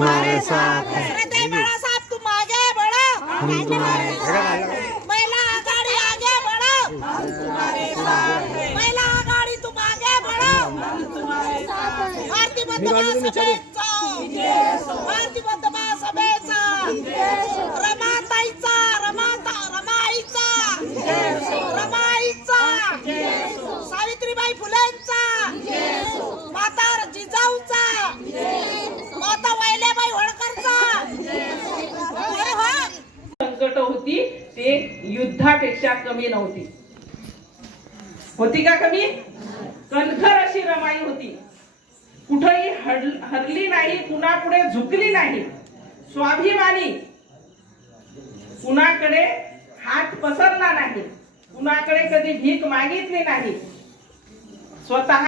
तुम्हारे साथ है। श्रद्धेय बाळासाहेब तुम आगे बढ़ो, हम तुम्हारे महिला आघाड़ी आगे बढ़ो, महिला आघाड़ी तुम आगे बढ़ो, भारतीय बंद महासभेचा, भारतीय बंद महासभेचा, रमाताईचा, रमाईचा, सावित्रीबाई फुलेंचा, माता जिजाऊचा, माता वैल्याबाई होळकरचा. संकट होती ते युद्धापेक्षा कमी नव्हती. होती का कमी? कणखर अशी रमाई होती. कुठेही हरली नाही, कुणापुढे झुकली नाही. स्वाभिमानी, कुणाकडे हात पसरला नाही, कुणाकडे कधी भीक मागितली नाही. स्वतः